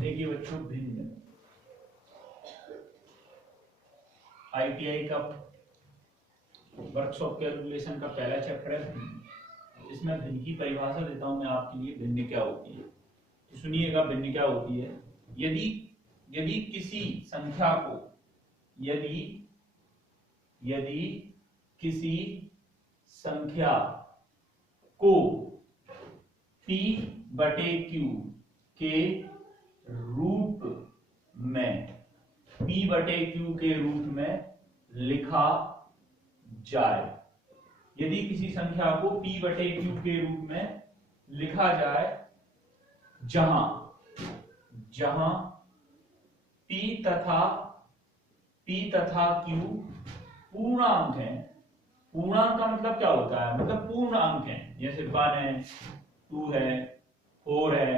देखिए बच्चों, भिन्न आईटीआई का वर्कशॉप कैलकुलेशन का पहला चैप्टर है भिन्न। इसमें भिन्न की परिभाषा देता हूं मैं आपके लिए। भिन्न क्या होती है तो सुनिएगा। भिन्न क्या होती है? यदि यदि किसी संख्या को यदि यदि किसी संख्या को p बटे q के रूप में p बटे q के रूप में लिखा जाए, यदि किसी संख्या को p बटे q के रूप में लिखा जाए जहां जहां p तथा q पूर्णांक है। पूर्णांक का मतलब क्या होता है? मतलब पूर्ण अंक है। जैसे 1 है, 2 है, 4 है,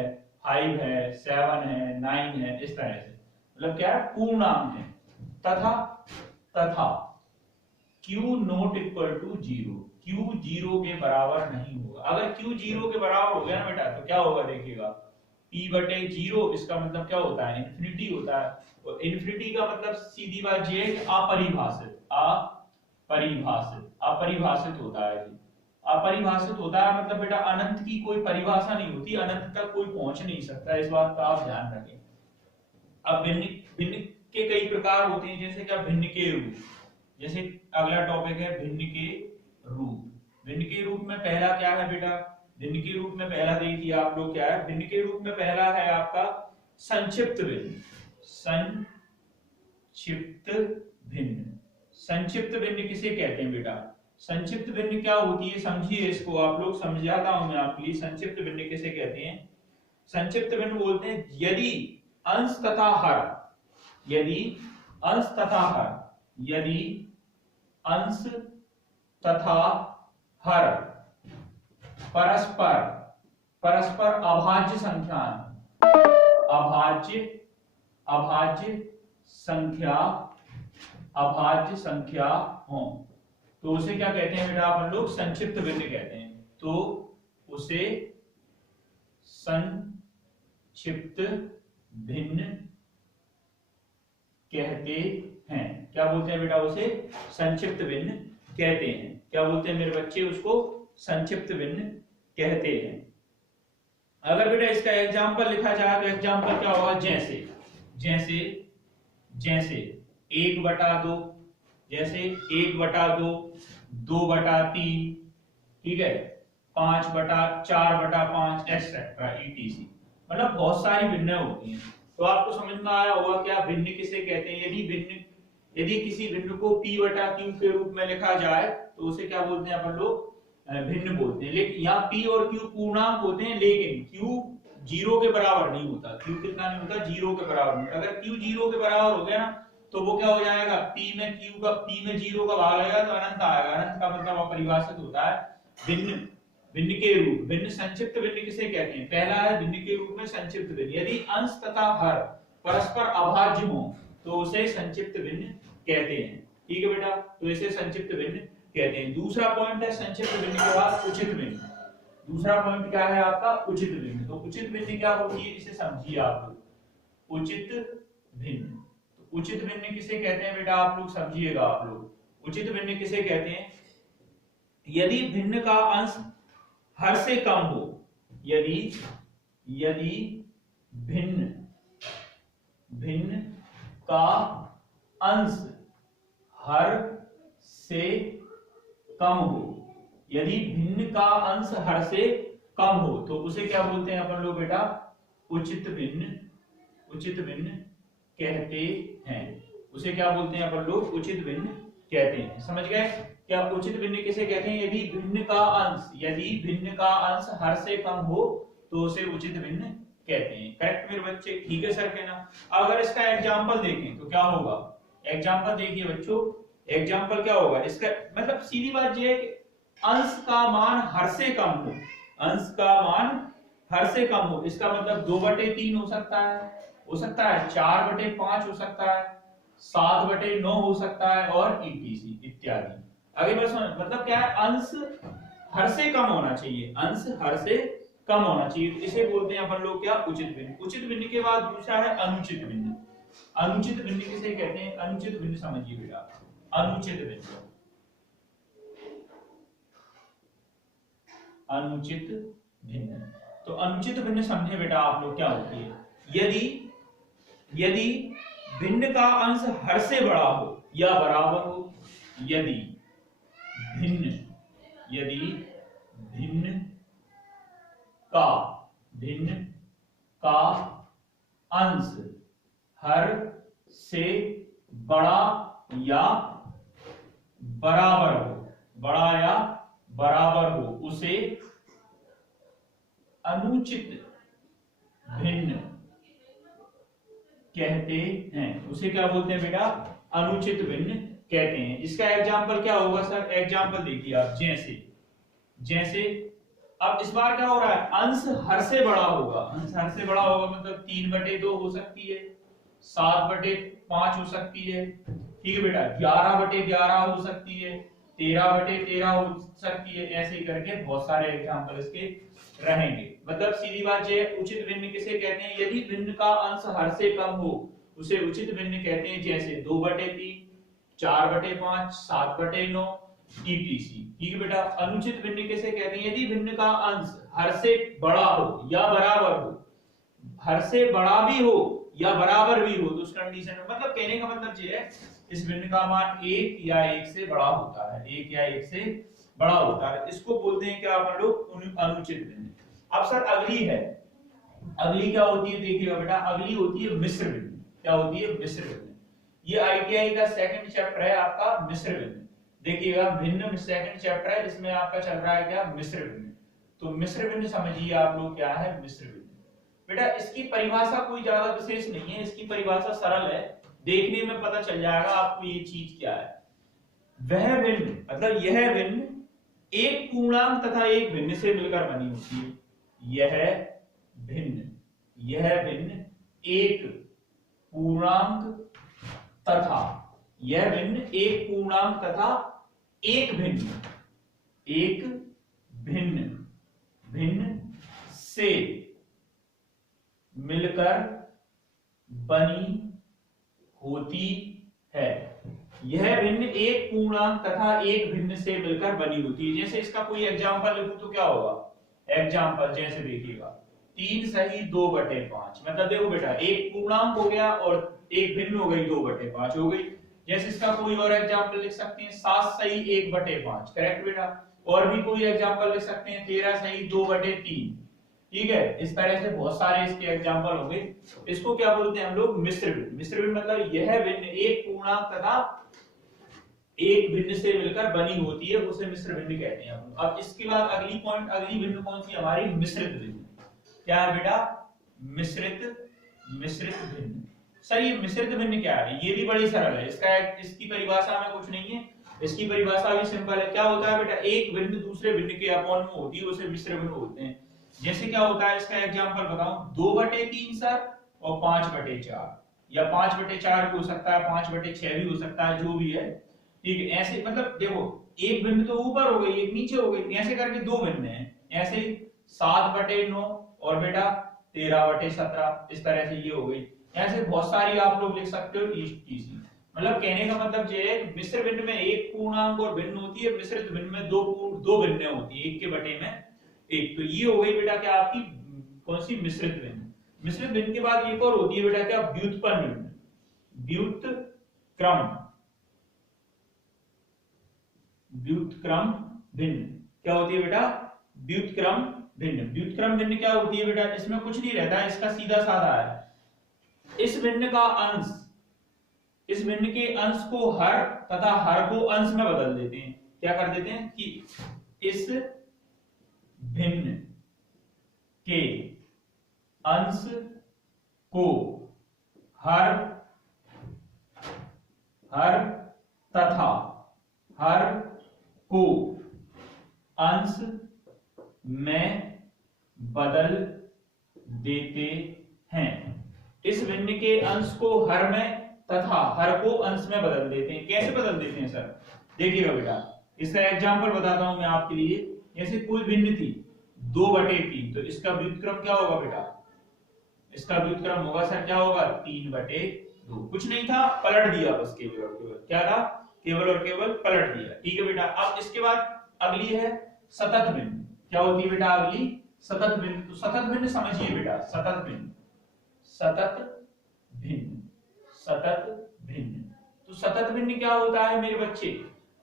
5 है, 7 है, 9 है, इस तरह से। मतलब क्या है? पूर्णांक है। तथा q not equal to 0, q 0 के बराबर नहीं होगा। अगर q 0 के बराबर हो गया ना बेटा तो क्या होगा? देखिएगा, p बटे 0 इसका मतलब क्या होता है? इन्फिनिटी होता है। और इन्फिनिटी का मतलब सीधी बात ये है कि अपरिभाषित अपरिभाषित होता है जी। अपरिभाषित होता है मतलब बेटा अनंत की कोई परिभाषा नहीं होती, अनंत तक कोई पहुंच नहीं सकता। इस बात का आप ध्यान रखें। अब भिन्न भिन्न के कई प्रकार होते हैं, जैसे क्या? भिन्न के रूप। जैसे अगला टॉपिक है भिन्न के रूप। भिन्न के रूप में पहला क्या है बेटा? भिन्न के रूप में पहला देखिए आप लोग क्या है। भिन्न के रूप में पहला है आपका संक्षिप्त भिन्न। संक्षिप्त भिन्न। संक्षिप्त भिन्न किसे कहते हैं बेटा? संक्षिप्त भिन्न क्या होती है समझिए इसको आप लोग, समझाता हूं मैं आपके लिए। संक्षिप्त भिन्न किसे कहते हैं? संक्षिप्त भिन्न बोलते हैं यदि अंश तथा हर, यदि अंश तथा हर, यदि अंश तथा हर परस्पर परस्पर अभाज्य संख्या, अभाज्य संख्या हो तो उसे क्या कहते हैं बेटा? अपन लोग संक्षिप्त भिन्न कहते हैं। तो उसे संक्षिप्त भिन्न कहते हैं। क्या बोलते हैं बेटा? उसे संक्षिप्त भिन्न कहते हैं। क्या बोलते हैं मेरे बच्चे? उसको संक्षिप्त भिन्न कहते हैं। अगर बेटा इसका एग्जाम्पल लिखा जाए तो एग्जाम्पल क्या होगा? जैसे जैसे जैसे 1/2, जैसे 1/2, 2/3, ठीक है, 5/4/5 एक्सेट्रा etc। मतलब बहुत सारी भिन्न होती हैं। तो आपको समझ में आया होगा क्या भिन्न किसे कहते हैं। यदि किसी भिन्न को p बटा q के रूप में लिखा जाए तो उसे क्या बोलते हैं अपन लोग? भिन्न बोलते हैं। लेकिन यहाँ p और q पूर्णांक होते हैं, लेकिन q 0 के बराबर नहीं होता। q कितना नहीं होता? 0 के बराबर नहीं। अगर q 0 के बराबर हो गया ना तो वो क्या हो जाएगा? p में 0 का भाग आएगा तो अनंत आएगा। अनंत का मतलब अपरिभाषित होता है। भिन्न भिन्न के रूप। भिन्न संक्षिप्त भिन्न किसे कहते हैं? पहला है भिन्न के रूप में संक्षिप्त भिन्न। यदि अंश तथा हर परस्पर अभाज्य हो तो उसे संक्षिप्त भिन्न कहते हैं। ठीक है बेटा, तो इसे संक्षिप्त भिन्न कहते हैं। दूसरा पॉइंट है संक्षिप्त भिन्न के बाद उचित भिन्न। दूसरा पॉइंट क्या है आपका? उचित भिन्न। तो उचित भिन्न क्या होती है इसे समझिए आप लोग। उचित भिन्न, तो उचित भिन्न किसे कहते हैं बेटा? आप लोग समझिएगा। आप लोग उचित भिन्न किसे कहते हैं? यदि भिन्न का अंश हर से कम हो, यदि भिन्न का अंश हर से कम हो, यदि भिन्न का अंश हर से कम हो तो उसे क्या बोलते हैं अपन लोग बेटा? उचित भिन्न कहते हैं। उसे क्या बोलते हैं अपन लोग? उचित भिन्न कहते हैं। समझ गए क्या? उचित भिन्न किसे कहते हैं? यदि भिन्न का अंश हर से कम हो तो उसे उचित भिन्न कहते हैं। करेक्ट मेरे बच्चे? ठीक है सर कहना। अगर इसका एग्जांपल देखें तो क्या होगा? एग्जांपल देखिए बच्चों, एग्जांपल क्या होगा इसका? मतलब सीधी बात ये है कि अंश का मान हर से कम हो, अंश का मान हर से कम हो, इसका मतलब 2/3 हो सकता है, 4/5 हो सकता है, 7/9 हो सकता है और etc इत्यादि। आगे बस मतलब क्या है? अंश हर से कम होना चाहिए, अंश हर से कम होना चाहिए, तो इसे बोलते हैं अपन लोग क्या, उचित भिन्न। उचित भिन्न के बाद दूसरा है अनुचित भिन्न। अनुचित भिन्न किसे कहते हैं, अनुचित भिन्न समझिए बेटा, अनुचित भिन्न, अनुचित भिन्न। तो अनुचित भिन्न समझे बेटा आप लोग क्या होती है, यदि भिन्न का अंश हर से बड़ा हो या बराबर हो, यदि भिन्न का अंश हर से बड़ा या बराबर हो, बड़ा या बराबर हो, उसे अनुचित भिन्न कहते हैं। उसे क्या बोलते हैं बेटा, अनुचित भिन्न कहते हैं। इसका एग्जाम्पल क्या होगा सर, एग्जाम्पल देखिए आप, जैसे अब इस बार क्या हो रहा है, अंश हर से बड़ा होगा, अंश हर से बड़ा होगा मतलब 3/2 हो सकती है, 7/5 हो सकती है, ठीक है बेटा, 11/11 हो सकती है, 13/13 हो सकती है, ऐसे ही करके बहुत सारे एग्जाम्पल इसके रहेंगे। मतलब सीधी बात ये, उचित भिन्न किसे कहते हैं, यदि भिन्न का अंश हर से कम हो उसे उचित भिन्न कहते हैं, जैसे 2/3, 4/5, 7/9 etc। ठीक है बेटा। अनुचित भिन्न किसे कहते हैं, यदि भिन्न का अंश हर से बड़ा हो या बराबर हो, हर से बड़ा भी हो या बराबर भी हो, तो उस कंडीशन में, मतलब कहने का मतलब ये है, इस भिन्न का मान 1 या 1 से बड़ा होता है, 1 या 1 से बड़ा होता है, इसको बोलते हैं क्या अपन लोग, अनुचित भिन्न। अब सर अगली है, अगली क्या होती है देखिएगा बेटा, अगली होती है मिश्र भिन्न। क्या होती है, मिश्र भिन्न। ये आईटीआई का सेकंड चैप्टर है आपका, मिश्र भिन्न। देखिएगा भिन्न सेकंड चैप्टर है, जिसमें आपका चल रहा है क्या, मिश्र भिन्न। तो मिश्र भिन्न समझिए आप लोग क्या है मिश्र भिन्न। बेटा इसकी परिभाषा कोई ज्यादा विशेष नहीं है, इसकी परिभाषा सरल है, देखने में पता चल जाएगा आपको ये चीज क्या है। वह भिन्न मतलब यह भिन्न एक पूर्णांक तथा एक भिन्न से मिलकर बनी होती है। यह भिन्न एक पूर्णांक तथा, यह भिन्न एक पूर्णांक तथा एक भिन्न से मिलकर बनी होती है। यह भिन्न एक पूर्णांक तथा एक भिन्न से मिलकर बनी होती है। जैसे इसका कोई एग्जांपल लिखूं तो क्या होगा, एग्जांपल जैसे देखिएगा 3 सही 2/5, मतलब देखो बेटा एक पूर्णांक हो गया और एक भिन्न हो गई, 2/5 हो गई। जैसे इसका कोई और एग्जांपल लिख सकते हैं 7 सही 1/5, करेक्ट बेटा। और भी कोई एग्जांपल लिख सकते हैं 13 सही 2/3, ठीक है। इस तरह से बहुत सारे इसके एग्जांपल होंगे। इसको क्या बोलते हैं हम लोग, मिश्र भिन्न। मिश्र भिन्न मतलब यह भिन्न एक पूर्णांक तथा एक भिन्न से मिलकर बनी होती है, उसे मिश्र भिन्न कहते हैं हम। अब इसके बाद अगली पॉइंट, अगली भिन्न कौन सी हमारी, मिश्रित भिन्न। क्या है बेटा, मिश्रित भिन्न। सर ये मिश्रित भिन्न क्या है, ये भी बड़ी सरल है, इसकी परिभाषा में कुछ नहीं है, इसकी परिभाषा भी सिंपल है। क्या होता है बेटा, एक भिन्न दूसरे भिन्न के अपॉन में होती है, उसे मिश्र भिन्न बोलते हैं। जैसे क्या होता है, इसका एग्जांपल बताऊं, 2/3 सर और 5/4, या 5/4 भी हो सकता है, 5/6 भी हो सकता है, जो भी है, ठीक है। ऐसे मतलब देखो एक भिन्न तो ऊपर हो गई, एक नीचे हो गई, ऐसे करके दो भिन्न हैं। ऐसे 7/9 और बेटा 13/17, इस तरह से ये हो गई। ऐसे बहुत सारी आप लोग लिख सकते हो इसी। मतलब कहने का मतलब ये है, मिश्र भिन्न में एक पूर्णांक और भिन्न होती है, मिश्रित भिन्न में दो भिन्न होती है, एक के बटे में एक। तो ये हो गई बेटा क्या आपकी कौन सी, मिश्रित भिन्न। मिश्रित भिन्न के बाद एक और होती है बेटा क्या, व्युत्पन्न भिन्न। व्युत्क्रम भिन्न क्या होती है बेटा, व्युत्क्रम भिन्न। व्युत्क्रम भिन्न क्या होती है बेटा, इसमें कुछ नहीं रहता है, इसका सीधा साधा है। इस भिन्न का अंश, इस भिन्न के अंश को हर तथा हर को अंश में बदल देते हैं। क्या कर देते हैं कि इस भिन्न के अंश को हर तथा हर को अंश में बदल देते हैं। इस भिन्न के अंश को हर में तथा हर को अंश में बदल देते हैं। कैसे बदल देते हैं सर, देखिएगा बेटा, इसका एग्जांपल बताता हूं मैं आपके लिए। जैसे कोई भिन्न थी 2/3, तो इसका व्युत्क्रम क्या होगा बेटा, इसका व्युत्क्रम होगा सर क्या होगा 3/2। कुछ नहीं था, पलट दिया बस, केवल और केवल क्या था, केवल और केवल पलट दिया। ठीक है बेटा। अब इसके बाद अगली है सतत भिन्न। क्या होती है बेटा अगली, सतत भिन्न। तो सतत भिन्न समझिए बेटा, सतत भिन्न, सतत भिन्न, सतत भिन्न। तो सतत भिन्न क्या होता है मेरे बच्चे,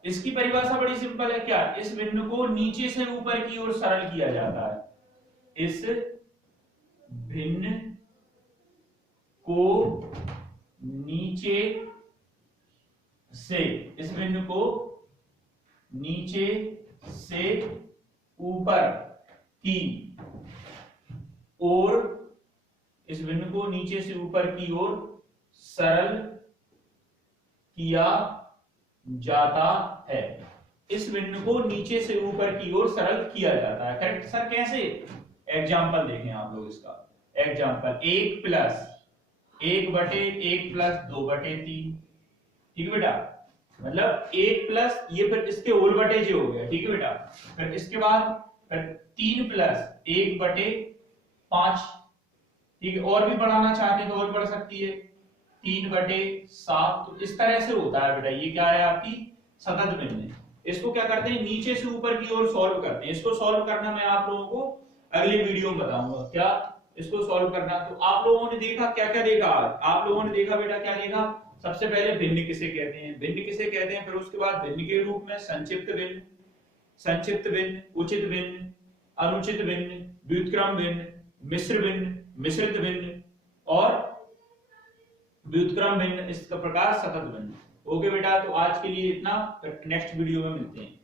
इसकी परिभाषा बड़ी सिंपल है। क्या, इस भिन्न को नीचे से ऊपर की ओर सरल किया जाता है। इस भिन्न को नीचे से, इस भिन्न को नीचे से ऊपर की ओर, इस भिन्न को नीचे से ऊपर की ओर सरल किया जाता है। इस भिन्न को नीचे से ऊपर की ओर सरल किया जाता है। करेक्ट सर, कैसे? एग्जाम्पल देखें आप लोग इसका। Example 1 plus 1/1 plus 2/3। ठीक है बेटा, मतलब 1 प्लस ये फिर इसके होल बटे जे हो गया। ठीक है बेटा, फिर इसके बाद फिर 3 प्लस 1/5। ठीक है, और भी बढ़ाना चाहते हैं तो और बढ़ सकती है 3/7। तो इस तरह से होता है बेटा। ये क्या है आपकी सतत भिन्न। इसको क्या करते हैं, नीचे से ऊपर की ओर सॉल्व करते हैं। इसको सॉल्व करना मैं आप लोगों को अगली वीडियो में बताऊंगा, क्या इसको सॉल्व करना। तो आप लोगों ने देखा, क्या क्या देखा आज आप लोगों ने देखा बेटा, क्या देखा? सबसे पहले भिन्न किसे कहते हैं, भिन्न किसे कहते हैं, फिर उसके बाद भिन्न के रूप में संक्षिप्त भिन्न, संक्षिप्त भिन्न, उचित भिन्न, अनुचित भिन्न, व्युत्क्रम भिन्न, मिश्र भिन्न, मिश्रित भिन्न और व्युत्क्रम भिन्न, इस प्रकार सतत भिन्न। ओके बेटा, तो आज के लिए इतना, नेक्स्ट वीडियो में मिलते हैं।